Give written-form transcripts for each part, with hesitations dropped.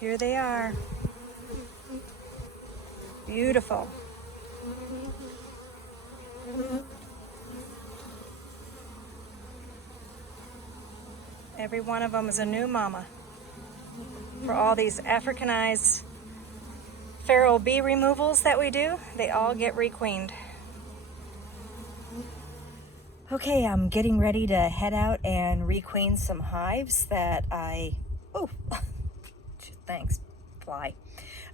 Here they are. Beautiful. Every one of them is a new mama. For all these Africanized feral bee removals that we do, they all get requeened. Okay, I'm getting ready to head out and requeen some hives that thanks, fly,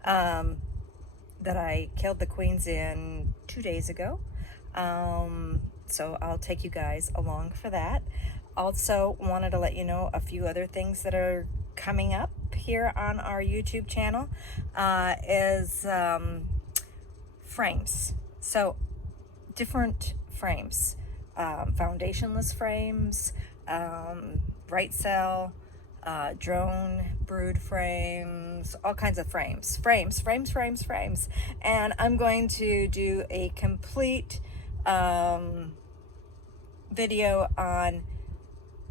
that I killed the queens in 2 days ago. So I'll take you guys along for that. Also wanted to let you know a few other things that are coming up here on our YouTube channel is frames. So different frames, foundationless frames, bright cell, drone brood frames, all kinds of frames. And I'm going to do a complete video on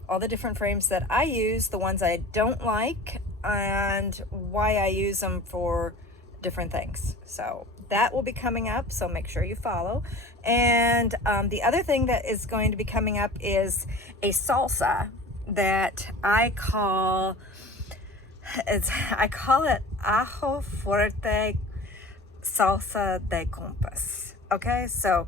all the different frames that I use, the ones I don't like, and why I use them for different things. So that will be coming up, so make sure you follow. And the other thing that is going to be coming up is a salsa that I call it ajo fuerte salsa de Compas. Okay, so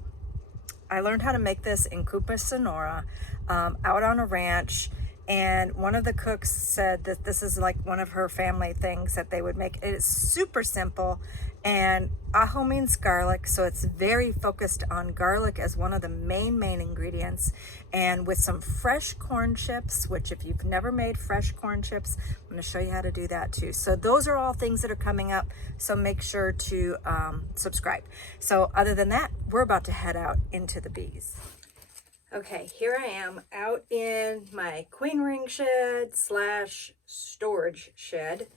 I learned how to make this in Compas, Sonora, out on a ranch. And one of the cooks said that this is like one of her family things that they would make. It is super simple, and ajo means garlic, so it's very focused on garlic as one of the main ingredients, and with some fresh corn chips, which if you've never made fresh corn chips, I'm going to show you how to do that too. So those are all things that are coming up, so make sure to subscribe. So other than that, we're about to head out into the bees. Okay, here I am out in my queen ring shed / storage shed,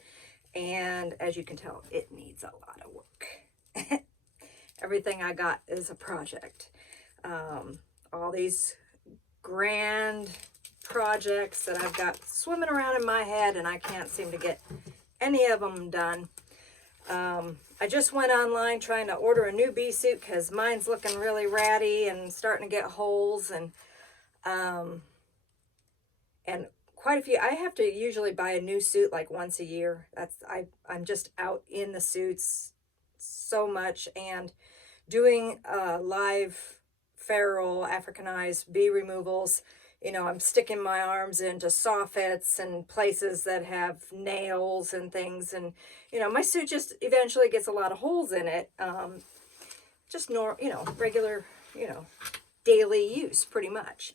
and as you can tell, it needs a lot of work. Everything I got is a project. All these grand projects that I've got swimming around in my head, and I can't seem to get any of them done. I just went online trying to order a new bee suit because mine's looking really ratty and starting to get holes, and quite a few. I have to usually buy a new suit like once a year. I'm just out in the suits so much, and doing live feral Africanized bee removals. You know, I'm sticking my arms into soffits and places that have nails and things. And, you know, my suit just eventually gets a lot of holes in it. Just regular, daily use pretty much.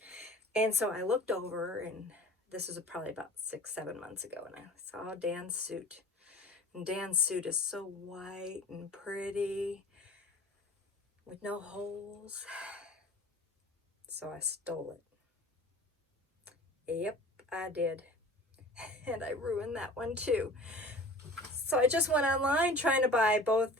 And so I looked over, and this was probably about 6-7 months ago, and I saw Dan's suit. And Dan's suit is so white and pretty with no holes. So I stole it. Yep, I did. And I ruined that one too. So I just went online trying to buy both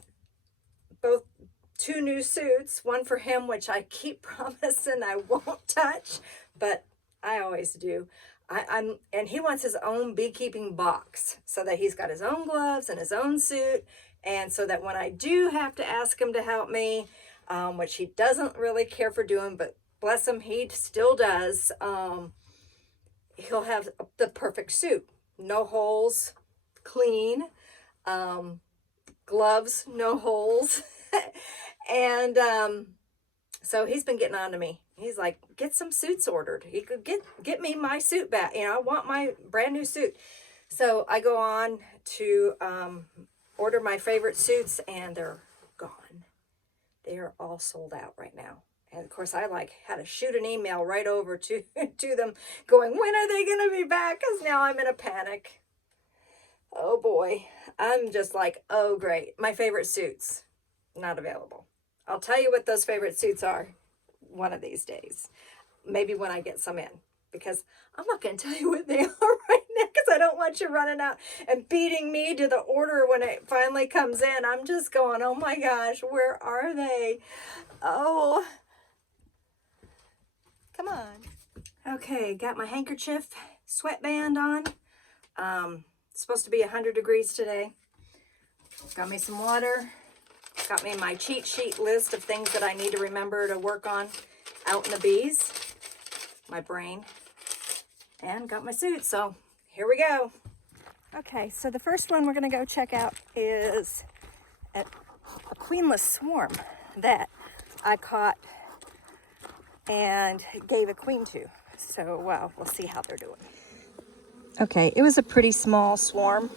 2 new suits, one for him, which I keep promising I won't touch, but I always do. And he wants his own beekeeping box so that he's got his own gloves and his own suit, and so that when I do have to ask him to help me, which he doesn't really care for doing, but bless him, he still does, he'll have the perfect suit. No holes, clean, gloves, no holes. And so he's been getting on to me. He's like, get some suits ordered. He could get me my suit back. You know, I want my brand new suit. So I go on to order my favorite suits, and they're gone. They are all sold out right now. And of course, I had to shoot an email right over to them going, when are they going to be back? Because now I'm in a panic. Oh boy. I'm just like, oh great. My favorite suits, not available. I'll tell you what those favorite suits are one of these days. Maybe when I get some in. Because I'm not going to tell you what they are right now, because I don't want you running out and beating me to the order when it finally comes in. I'm just going, oh my gosh, where are they? Oh, come on. Okay, got my handkerchief sweatband on. It's supposed to be 100 degrees today. Got me some water. Got me my cheat sheet list of things that I need to remember to work on out in the bees. My brain. And got my suit, so here we go. Okay, so the first one we're going to go check out is a Queenless Swarm that I caught and gave a queen to. So, we'll see how they're doing. Okay, it was a pretty small swarm.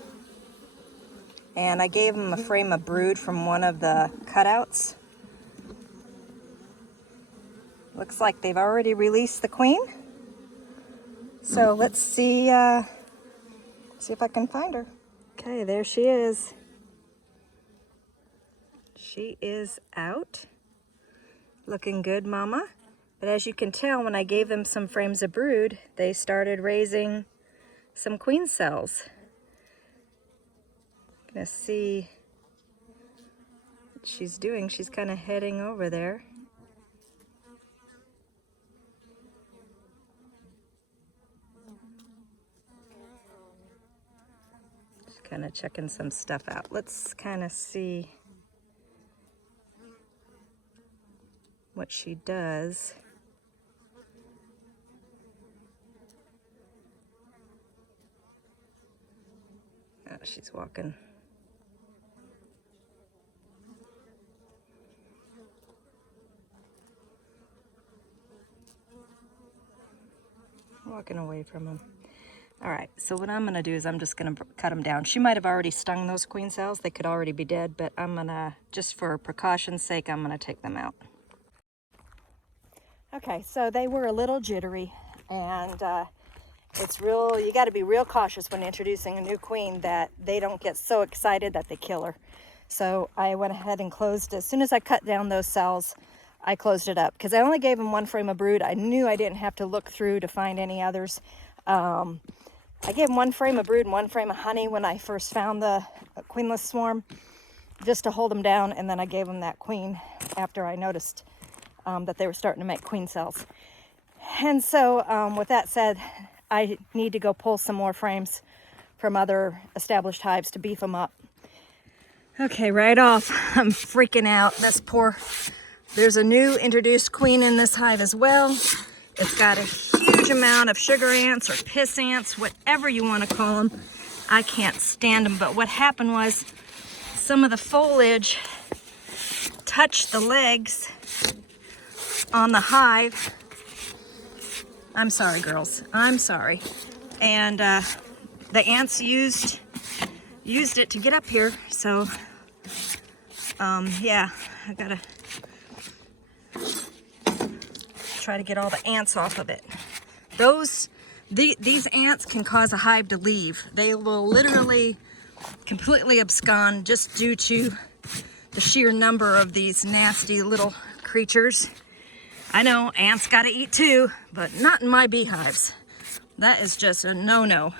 And I gave them a frame of brood from one of the cutouts. Looks like they've already released the queen. So let's see if I can find her. Okay, there she is. She is out. Looking good, mama. But as you can tell, when I gave them some frames of brood, they started raising some queen cells. Gonna see what she's doing. She's kind of heading over there. She's kind of checking some stuff out. Let's kind of see what she does. Oh, she's walking. Walking away from him. All right, so what I'm going to do is I'm just going to cut them down. She might have already stung those queen cells. They could already be dead, but I'm going to, just for precaution's sake, I'm going to take them out. Okay, so they were a little jittery, and you got to be real cautious when introducing a new queen that they don't get so excited that they kill her. So I went ahead and closed, as soon as I cut down those cells, I closed it up because I only gave them one frame of brood. I knew I didn't have to look through to find any others. I gave them one frame of brood and one frame of honey when I first found the Queenless Swarm, just to hold them down, and then I gave them that queen after I noticed that they were starting to make queen cells. And so with that said, I need to go pull some more frames from other established hives to beef them up. Okay, right off, I'm freaking out. There's a new introduced queen in this hive as well. It's got a huge amount of sugar ants or piss ants, whatever you want to call them. I can't stand them, but what happened was some of the foliage touched the legs on the hive. I'm sorry, girls. I'm sorry. And the ants used it to get up here. So, yeah, I gotta try to get all the ants off of it. These ants can cause a hive to leave. They will literally completely abscond just due to the sheer number of these nasty little creatures. I know ants gotta eat too, but not in my beehives. That is just a no-no.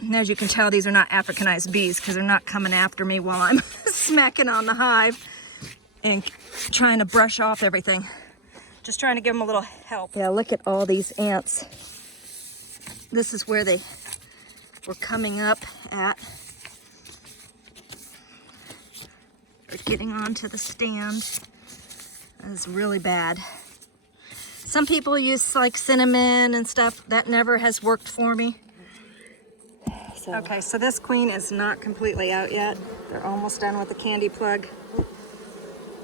And as you can tell, these are not Africanized bees because they're not coming after me while I'm smacking on the hive and trying to brush off everything. Just trying to give them a little help. Yeah, look at all these ants. This is where they were coming up at. Or getting onto the stand. That is really bad. Some people use like cinnamon and stuff. That never has worked for me. Okay, so this queen is not completely out yet. They're almost done with the candy plug.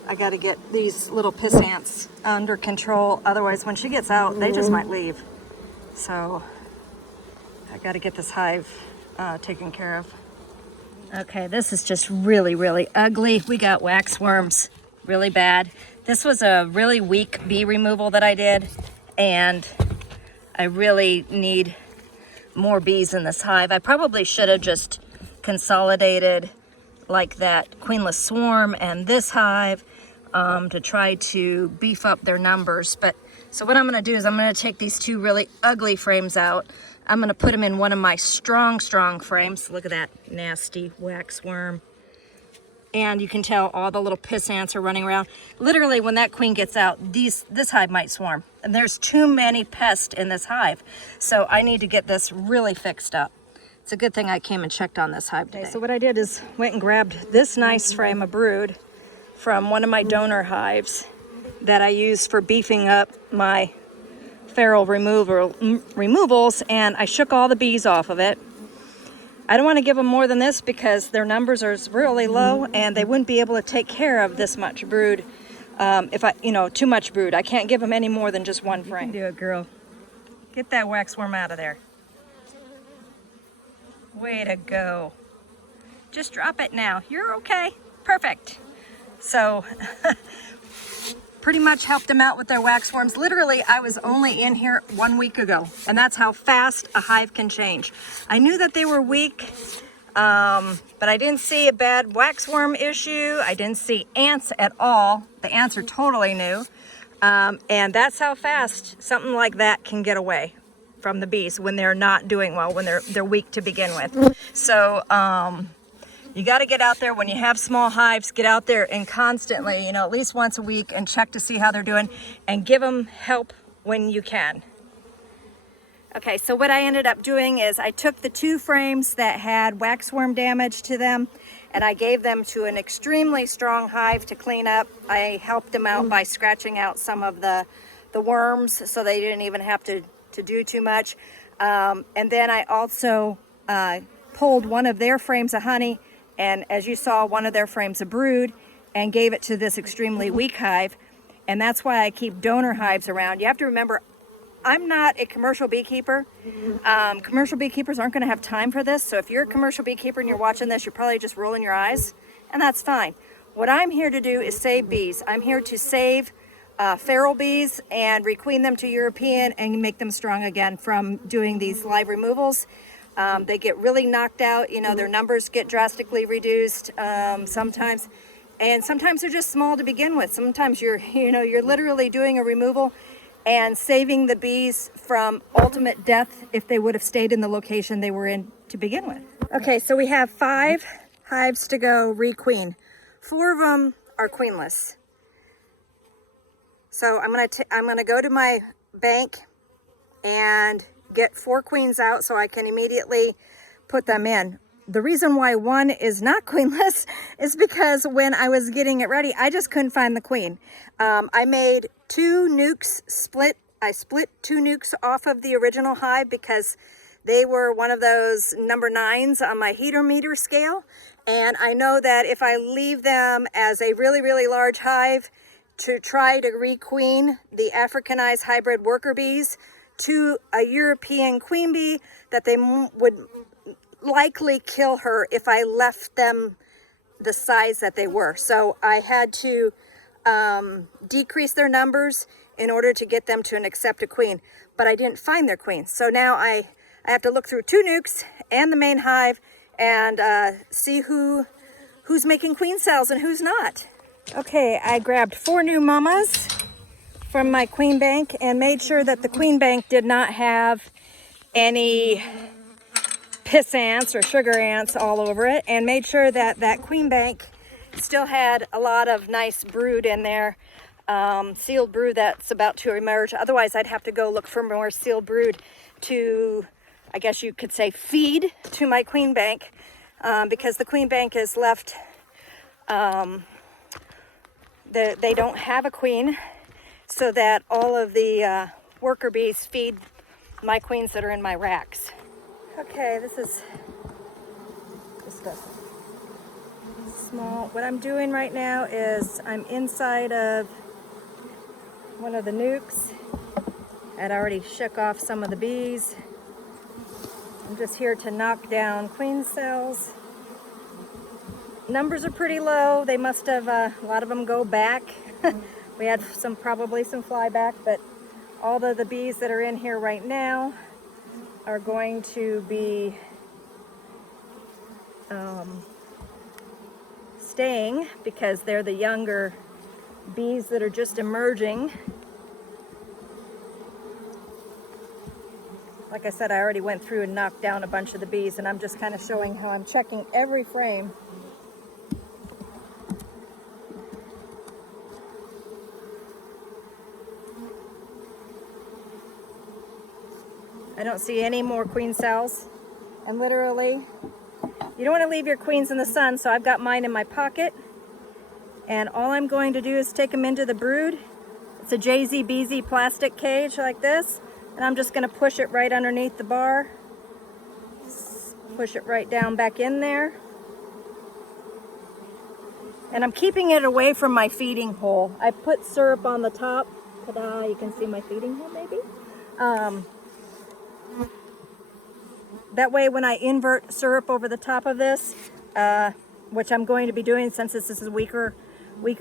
I gotta get these little piss ants under control. Otherwise, when she gets out, they just might leave. So I gotta get this hive taken care of. Okay, this is just really, really ugly. We got waxworms, really bad. This was a really weak bee removal that I did, and I really need more bees in this hive. I probably should have just consolidated like that Queenless Swarm and this hive to try to beef up their numbers. But so what I'm going to do is I'm going to take these two really ugly frames out. I'm going to put them in one of my strong frames. Look at that nasty waxworm. And you can tell all the little piss ants are running around. Literally, when that queen gets out, this hive might swarm. And there's too many pests in this hive. So I need to get this really fixed up. It's a good thing I came and checked on this hive today. Okay, so what I did is went and grabbed this nice frame of brood from one of my donor hives that I use for beefing up my feral removals, and I shook all the bees off of it. I don't want to give them more than this because their numbers are really low and they wouldn't be able to take care of this much brood. If I, too much brood. I can't give them any more than just one frame. You can do it, girl. Get that waxworm out of there. Way to go. Just drop it now. You're okay. Perfect. So, pretty much helped them out with their waxworms. Literally, I was only in here 1 week ago, and that's how fast a hive can change. I knew that they were weak, but I didn't see a bad waxworm issue. I didn't see ants at all. The ants are totally new. And that's how fast something like that can get away from the bees when they're not doing well, when they're weak to begin with. So you got to get out there when you have small hives. Get out there and constantly, at least once a week, and check to see how they're doing and give them help when you can. Okay, so what I ended up doing is I took the 2 frames that had waxworm damage to them and I gave them to an extremely strong hive to clean up. I helped them out by scratching out some of the worms so they didn't even have to do too much. And then I also pulled one of their frames of honey, and as you saw, one of their frames of brood, and gave it to this extremely weak hive. And that's why I keep donor hives around. You have to remember, I'm not a commercial beekeeper. Commercial beekeepers aren't going to have time for this. So if you're a commercial beekeeper and you're watching this, you're probably just rolling your eyes, and that's fine. What I'm here to do is save bees. I'm here to save feral bees and requeen them to European and make them strong again from doing these live removals. They get really knocked out. Their numbers get drastically reduced sometimes. And sometimes they're just small to begin with. Sometimes you're literally doing a removal and saving the bees from ultimate death if they would have stayed in the location they were in to begin with. Okay, so we have 5 hives to go requeen. 4 of them are queenless. So I'm gonna go to my bank and get 4 queens out so I can immediately put them in. The reason why 1 is not queenless is because when I was getting it ready, I just couldn't find the queen. I made 2 nukes split. I split 2 nukes off of the original hive because they were one of those number 9s on my heater meter scale. And I know that if I leave them as a really, really large hive to try to requeen the Africanized hybrid worker bees to a European queen bee, that they would likely kill her if I left them the size that they were. So I had to decrease their numbers in order to get them to accept a queen, but I didn't find their queen. So now I have to look through 2 nukes and the main hive and see who's making queen cells and who's not. Okay, I grabbed 4 new mamas from my queen bank and made sure that the queen bank did not have any piss ants or sugar ants all over it, and made sure that that queen bank still had a lot of nice brood in there, sealed brood that's about to emerge. Otherwise I'd have to go look for more sealed brood to, I guess you could say, feed to my queen bank, because the queen bank is left, they don't have a queen, so that all of the worker bees feed my queens that are in my racks. Okay, this is just a small, what I'm doing right now is I'm inside of one of the nukes. I'd already shook off some of the bees. I'm just here to knock down queen cells. Numbers are pretty low. They must have, a lot of them go back. We had probably some flyback, but all of the bees that are in here right now are going to be staying because they're the younger bees that are just emerging. Like I said, I already went through and knocked down a bunch of the bees, and I'm just kind of showing how I'm checking every frame. I don't see any more queen cells. And literally, you don't want to leave your queens in the sun, so I've got mine in my pocket. And all I'm going to do is take them into the brood. It's a JZBZ plastic cage like this. And I'm just going to push it right underneath the bar. Push it right down back in there. And I'm keeping it away from my feeding hole. I put syrup on the top. Ta-da, you can see my feeding hole maybe. That way when I invert syrup over the top of this, which I'm going to be doing since this is a weaker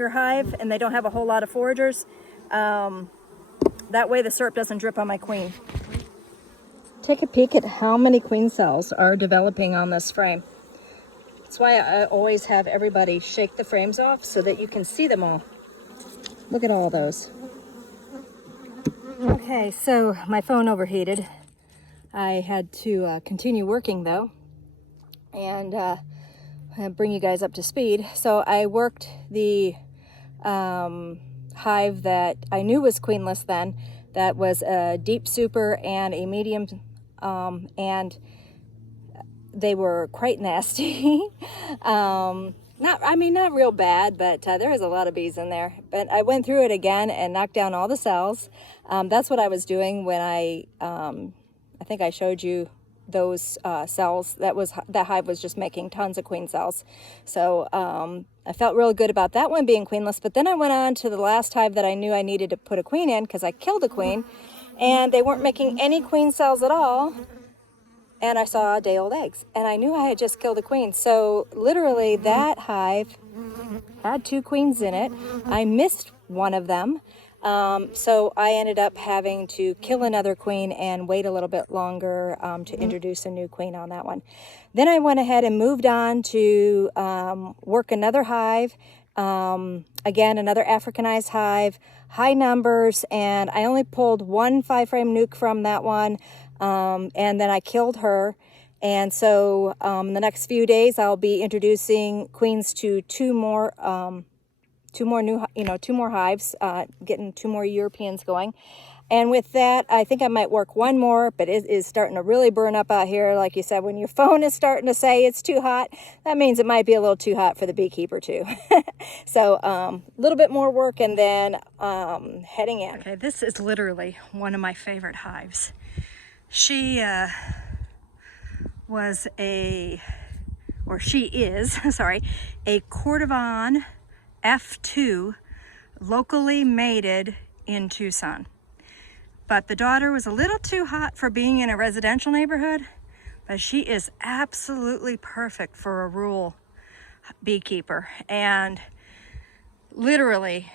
hive and they don't have a whole lot of foragers, that way the syrup doesn't drip on my queen. Take a peek at how many queen cells are developing on this frame. That's why I always have everybody shake the frames off so that you can see them all. Look at all those. Okay, so my phone overheated. I had to continue working though and bring you guys up to speed. So I worked the hive that I knew was queenless then. That was a deep super and a medium, and they were quite nasty. Not real bad, but there was a lot of bees in there. But I went through it again and knocked down all the cells. That's what I was doing when I think I showed you those cells. That hive was just making tons of queen cells. So I felt real good about that one being queenless. But then I went on to the last hive that I knew I needed to put a queen in because I killed a queen, and they weren't making any queen cells at all. And I saw day-old eggs, and I knew I had just killed a queen. So literally that hive had 2 queens in it. I missed one of them. So I ended up having to kill another queen and wait a little bit longer to introduce a new queen on that one. Then I went ahead and moved on to work another hive. Again, another Africanized hive, high numbers, and I only pulled 1 5-frame nuke from that one. And then I killed her. And so in the next few days, I'll be introducing queens to 2 more hives, getting 2 more Europeans going. And with that, I think I might work 1 more, but it is starting to really burn up out here. Like you said, when your phone is starting to say it's too hot, that means it might be a little too hot for the beekeeper too. So a little bit more work and then heading in. Okay, this is literally one of my favorite hives. She is, sorry, a Cordovan F2 locally mated in Tucson. But the daughter was a little too hot for being in a residential neighborhood, but she is absolutely perfect for a rural beekeeper. And literally,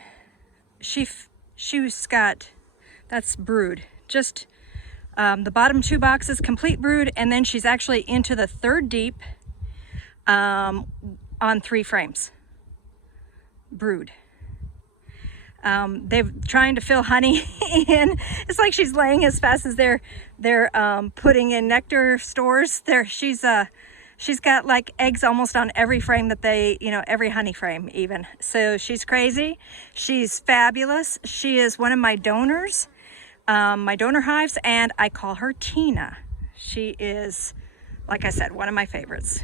she's got, that's brood, just the bottom 2 boxes, complete brood, and then she's actually into the 3rd deep on 3 frames. Brood. They're trying to fill honey in. It's like she's laying as fast as they're putting in nectar stores. She's got like eggs almost on every frame that they, every honey frame even. So she's crazy. She's fabulous. She is one of my donors. My donor hives, and I call her Tina. She is, like I said, one of my favorites.